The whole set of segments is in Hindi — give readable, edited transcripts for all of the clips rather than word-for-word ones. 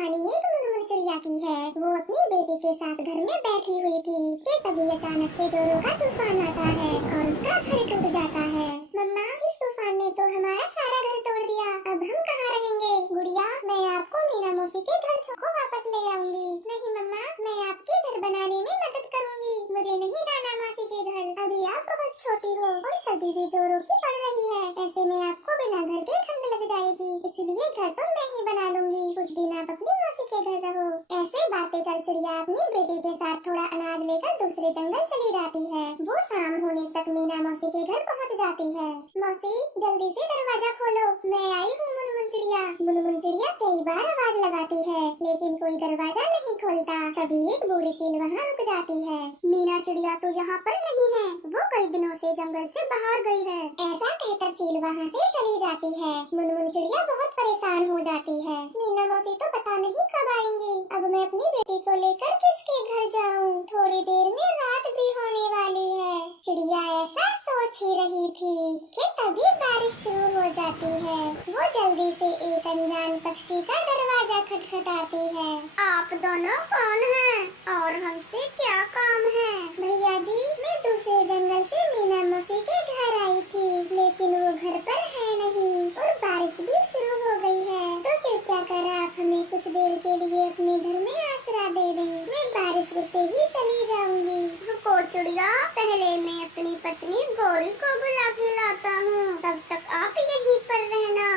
कहानी एक मुनमुन चिड़िया की है। वो अपनी बेटी के साथ घर में बैठी हुई थी कि तभी अचानक से जोरों का तूफान आता है और उसका घर टूट जाता है। मम्मा, इस तूफान ने तो हमारा सारा घर तोड़ दिया, अब हम कहाँ रहेंगे? गुड़िया, मैं आपको मीना मौसी के घर को वापस ले आऊंगी। नहीं मम्मा, मैं आपके घर बनाने में मदद करूंगी, मुझे नहीं जाना मौसी के घर। अभी आप बहुत छोटी हो और सर्दी भी जोरों की पड़ रही है, ऐसे में आपको बिना घर के ठंड लग जाएगी, इसलिए घर तो मैं ही बना लूंगी। कुछ दिन आप अपनी मौसी के घर रहो। ऐसे बातें कर चिड़िया अपनी बेटी के साथ थोड़ा अनाज लेकर दूसरे जंगल चली जाती है। वो शाम होने तक मीना मौसी के घर पहुंच जाती है। मौसी, जल्दी से दरवाजा खोलो, मैं आई हूँ मुनमुन चिड़िया। मुनमुन चिड़िया कई बार आवाज लगाती है लेकिन कोई दरवाजा नहीं खोलता। तभी एक बूढ़ी चील वहाँ रुक जाती है। मीना चिड़िया तो यहाँ पर नहीं है, वो कई दिनों से जंगल से बाहर गई है। ऐसा कहकर चील वहाँ से चली जाती है। मुनमुन चिड़िया बहुत परेशान हो जाती है। मीना मौसी तो पता नहीं कब आएंगी, अब मैं अपनी बेटी को लेकर किसके घर जाऊँ? थोड़ी देर में रात भी होने वाली है। चिड़िया ऐसा सोच ही रही थी कि तभी बारिश शुरू हो जाती है। वो जल्दी से एक अनजान पक्षी का दरवाजा खटखटाती है। आप दोनों कौन हैं और हमसे क्या काम है? भैया जी, मैं दूसरे जंगल से मीना मौसी के घर आई थी, लेकिन वो घर पर है नहीं और बारिश भी शुरू हो गई है, तो कृपया कर आप हमें कुछ देर के लिए अपने घर में आसरा दे दें। मैं बारिश रुकते ही चली जाऊंगी। रुको चिड़िया, पहले मैं अपनी पत्नी गौरी को बुला के लाता हूँ, तब तक आप यहीं पर रहना।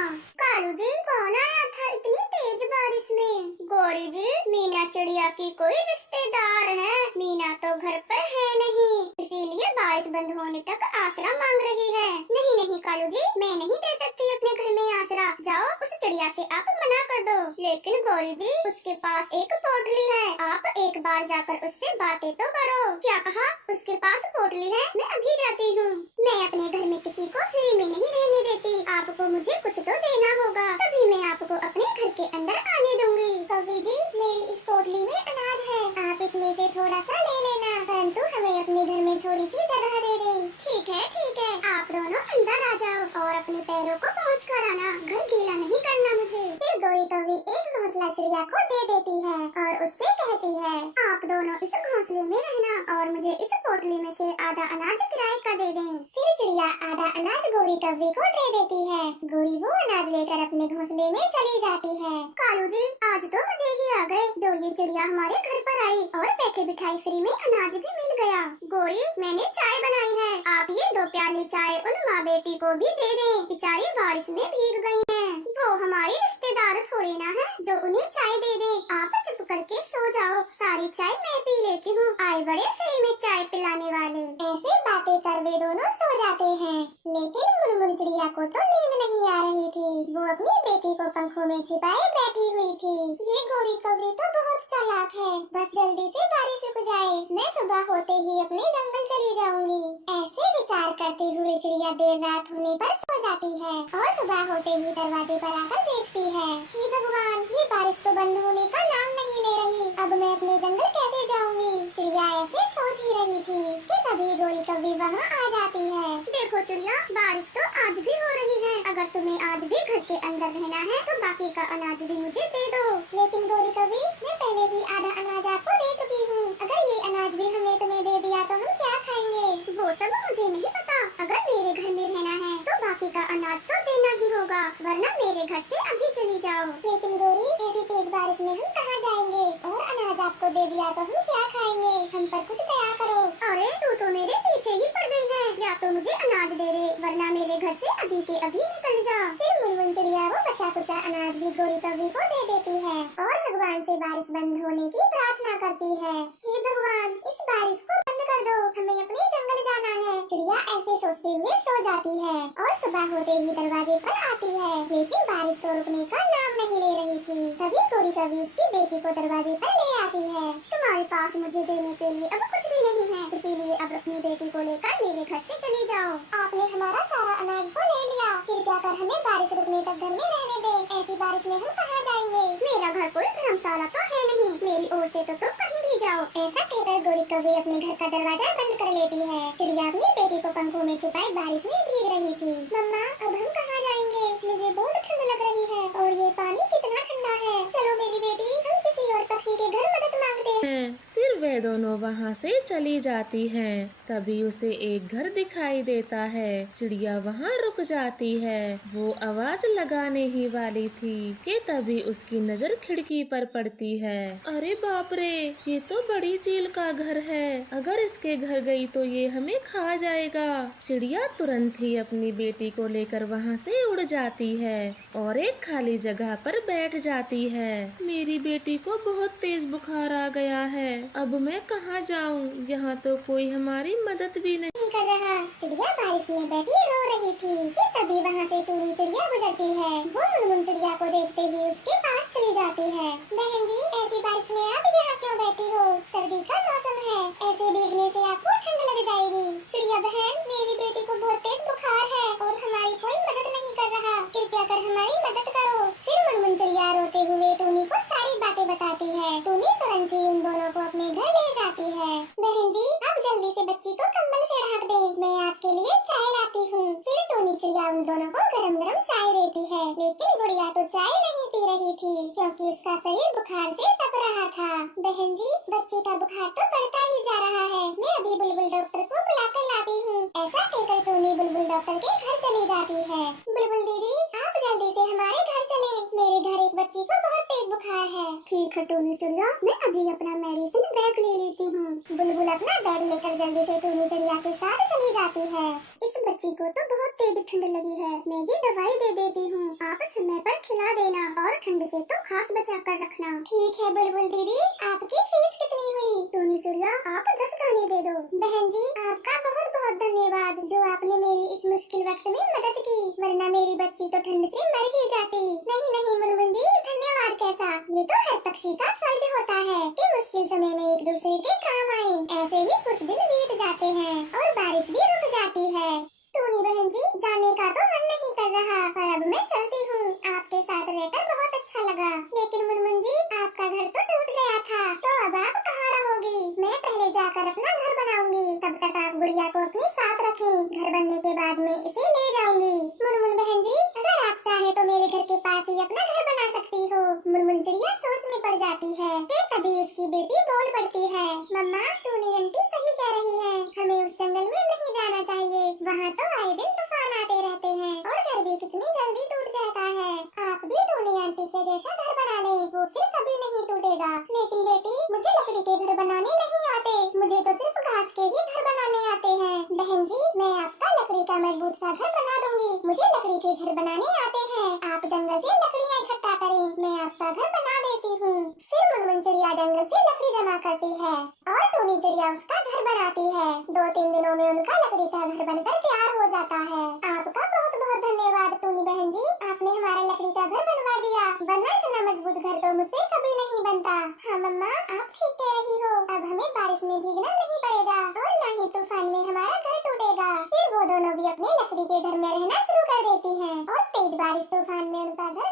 कालू जी, कौन आया था इतनी तेज बारिश में? गौरी जी, मीना चिड़िया की कोई रिश्तेदार है, मीना तो घर पर है नहीं, इसीलिए बारिश बंद होने तक आसरा मांग रही है। नहीं नहीं कालू जी, मैं नहीं दे सकती अपने घर में आसरा, जाओ उस चिड़िया से आप मना कर दो। लेकिन गौरी जी, उसके पास एक पोटली है, आप एक बार जाकर उससे बातें तो करो। क्या कहा? उसके पास पोटली है? मैं अभी जाती हूँ। मैं अपने घर में किसी को फ्री में नहीं रहने देती, आपको मुझे कुछ तो देना होगा, तभी मैं आपको अपने घर के अंदर आने दूंगी। कवि जी, मेरी इस पोटली में अनाज है, आप इसमें से थोड़ा सा ले लेना, परंतु हमें अपने घर में थोड़ी सी जगह दे दें। ठीक है, आप दोनों अंदर आ जाओ और अपने पैरों को पहुँच कर आना, घर गीला नहीं करना मुझे। फिर गौरी कवि एक घोंसला चिड़िया को दे देती है और उससे कहती है, आप दोनों इस घोंसले में रहना और मुझे इस पोटली में से आधा अनाज किराए का दे दें। फिर चिड़िया आधा अनाज गौरी कव्वे को दे देती है। गौरी वो अनाज लेकर अपने घोंसले में चली जाती है। कालू जी, आज तो मजे ही आ गए, जो ये चिड़िया हमारे घर पर आई और बैठे बिठाई फ्री में अनाज भी मिल गया। गौरी, मैंने चाय बनाई है, आप ये 2 प्याली चाय उन माँ बेटी को भी दे दें, बेचारी बारिश में भीग गई हैं। वो हमारी रिश्तेदार थोड़ी ना है जो उन्हें चाय दे दे। आप चुप करके सो जाओ, सारी चाय मैं पी लेती हूँ, आए बड़े फ्री में चाय पिलाने वाले। ऐसे बातें कर वे दोनों सो जाते हैं। लेकिन मुनमुन चिड़िया को तो नींद नहीं आ रही थी, वो अपनी बेटी को पंखों में छिपाए बैठी हुई थी। ये गौरी कवरी तो बहुत चालाक है, बस जल्दी से बारिश रुक जाए, मैं सुबह होते ही अपने जंगल चली जाऊंगी। ऐसे विचार करते हुए चिड़िया देर रात होने पर सो जाती है और सुबह होते ही दरवाजे पर आकर देखती है, हे भगवान, ये बारिश तो बंद होने का नाम नहीं ले रही, अब मैं अपने जंगल कैसे जाऊंगी? चिड़िया ऐसे सोच ही रही थी कि तभी गौरी कवरी वहाँ आ जाती है। देखो चिड़िया, बारिश तो आज भी हो रही है, अगर तुम्हें आज भी घर के अंदर रहना है तो बाकी का अनाज भी मुझे दे दो। लेकिन गौरी कवरी, मैं पहले ही आधा अनाज आपको दे चुकी हूँ, अगर ये अनाज भी हमने तुम्हें दे दिया तो हम क्या खाएंगे? वो सब मुझे नहीं पता, अगर मेरे घर में रहना है तो बाकी का अनाज तो देना ही होगा, वरना मेरे घर से अभी चली जाओ। लेकिन गौरी, ऐसी तेज बारिश में हम कहाँ जाएंगे और अनाज आपको दे दिया तो हम क्या खाएंगे? हम पर कुछ दया करो। अरे तू तो मेरे पीछे ही पड़ गई है, या तो मुझे अनाज दे दे, वरना मेरे घर से अभी के अभी निकल जा। फिर मुनमुन चिड़िया वो बचा कुचा अनाज भी गौरी कवरी को दे देती है और भगवान से बारिश बंद होने की प्रार्थना करती है। हे भगवान, इस बारिश को बंद कर दो, हमें अपने जंगल जाना है। चिड़िया ऐसे सोचते हुए सो जाती है और सुबह होते ही दरवाजे पर आती है, लेकिन बारिश तो रुकने का नाम नहीं ले रही थी। तभी गौरी कवरी उसकी बेटी को दरवाजे पर ले आती है। तुम्हारे पास मुझे देने के लिए अब कुछ भी नहीं है, इसीलिए अब अपनी बेटी को लेकर मेरे घर से चली जाओ। आपने हमारा सारा अनाज तो ले लिया, कृपया कर हमें बारिश रुकने तक घर में रहने दे, ऐसी बारिश में हम कहाँ जाएंगे? मेरा घर कोई धर्मशाला तो है नहीं, मेरी ओर से तो तुम कहीं भी जाओ। ऐसा कहकर गौरी कवरी अपने घर का दरवाजा बंद कर लेती है। चिड़िया अपनी बेटी को पंखों में छिपाए बारिश में भीग रही थी। मम्मा, अब हम कहाँ जाएंगे? मुझे बहुत ठंड लग रही है और ये पानी कितना ठंडा है। चलो मेरी बेटी, हैं। फिर वे दोनों वहाँ से चली जाती हैं। तभी उसे एक घर दिखाई देता है। चिड़िया वहाँ रुक जाती है। वो आवाज लगाने ही वाली थी कि तभी उसकी नजर खिड़की पर पड़ती है। अरे बाप रे, ये तो बड़ी चील का घर है। अगर इसके घर गई तो ये हमें खा जाएगा। चिड़िया तुरंत ही अपनी बेटी को लेकर वहाँ से उड़ जाती है और एक खाली जगह पर बैठ जाती है। मेरी बेटी को बहुत तेज बुखार आ गया है। अब मैं कहाँ जाऊँ? यहाँ तो कोई हमारी मदद भी नहीं कर रहा। चिड़िया बारिश में बैठी रो रही थी कि तभी वहाँ से टूनी चिड़िया गुजरती है। वो मुनमुन चिड़िया को देखते ही उसके पास चली जाती है। बहन जी, ऐसी बारिश में आप यहाँ क्यों बैठी हो? सर्दी का मौसम है, ऐसे भीगने से आपको ठंड लग जाएगी। चिड़िया बहन, मेरी बेटी को बहुत तेज बुखार है और हमारी कोई मदद नहीं कर रहा। कृपया कर हमारी मदद करो। फिर मुनमुन चिड़िया रोते हुए टूनी को सारी बातें बताती है। टूनी तुरंत ही उन दोनों को अपने घर ले जाती है। बहन जी, आप जल्दी से बच्ची को कंबल से ढक दे, मैं आपके लिए चाय लाती हूँ। फिर टूनी चिड़िया उन दोनों को गरम गरम चाय देती है। लेकिन गुड़िया तो चाय नहीं पी रही थी क्योंकि उसका शरीर बुखार से तप रहा था। बहन जी, बच्चे का बुखार तो बढ़ता ही जा रहा है, मैं अभी बुलबुल डॉक्टर को बुलाकर लाती हूँ। ऐसा कहकर टूनी बुलबुल डॉक्टर के घर चली जाती है। बुलबुल दीदी, आप जल्दी से हमारे घर चले, मेरे घर एक बच्ची को बहुत तेज बुखार है। ठीक है टूनी चिड़िया, मैं अभी अपना मेडिसिन बैग ले लेती हूँ। बुलबुल अपना बैग लेकर जल्दी से टूनी चिड़िया के साथ चली जाती है। इस बच्ची को तो बहुत तेज ठंड लगी है, मैं ये दवाई दे देती हूँ, आप समय पर खिला देना और ठंड से तो खास बचा कर रखना। ठीक है बुलबुल दीदी, आपकी फीस कितनी हुई? टूनी चिड़िया, आप 10 दाने दे दो। बहन जी, आपका बहुत बहुत धन्यवाद जो आपने मेरी इस मुश्किल वक्त में मदद की, वरना मेरी बच्ची तो ठंड से मर ही जाती। नहीं नहीं बुलबुल जी, धन्यवाद कैसा, ये तो हर पक्षी का फर्ज होता है कि मुश्किल समय में एक दूसरे के काम आए। ऐसे ही कुछ दिन बीत जाते हैं और बारिश भी रुक जाती है। टूनी बहन जी, जाने का तो मन नहीं कर रहा, पर अब मैं चलती हूँ। आपके साथ रहकर बहुत अच्छा लगा, लेकिन मुनमुन जी, आपका घर तो टूट गया था, तो अब आप कहाँ रहोगी? मैं पहले जाकर अपना घर बनाऊंगी, तब तक आप गुड़िया को अपने साथ रखें। घर बनने के बाद मैं इसे ले जाऊंगी। मुनमुन बहन जी, अगर आप चाहे तो मेरे घर के पास ही अपना घर बना सकती हो। मुनमुन चिड़िया सोच में पड़ जाती है कि तभी उसकी बेटी बोल पड़ती है, मम्मा, टूनी आंटी सही कह रही है, हमें उस जंगल में नहीं जाना चाहिए, वहाँ तो आए दिन तूफान आते रहते हैं और घर भी कितनी जल्दी टूट जाता है। आप भी टूनी आंटी के जैसा घर बना ले, वो फिर कभी नहीं टूटेगा। लेकिन बेटी, मुझे लकड़ी के घर बनाने नहीं आते, मुझे तो सिर्फ घास के ही घर बनाने आते हैं। बहन जी, मैं आपका लकड़ी का मजबूत सा घर बना दूंगी, मुझे लकड़ी के घर बनाने आते हैं। आप जंगल से लकड़ियाँ इकट्ठा करें, मैं आपका घर बना देती हूँ। फिर मुनमुन चिड़िया जंगल से लकड़ी जमा करती है और टूनी चिड़िया उसका घर बनाती है। 2-3 दिनों में उनका लकड़ी का घर बनकर तैयार हो जाता है। आपका बहुत बहुत धन्यवाद टूनी बहन जी, आपने हमारा लकड़ी का घर बनवा दिया, वरना इतना मजबूत घर तो मुझसे कभी नहीं बनता। हाँ मम्मा, आप ठीक कह रही हो, अब हमें बारिश में भीगना नहीं पड़ेगा और न ही तूफान में हमारा घर टूटेगा। फिर वो दोनों भी अपने लकड़ी के घर में रहना शुरू कर देती हैं और तेज बारिश तूफान में उनका घर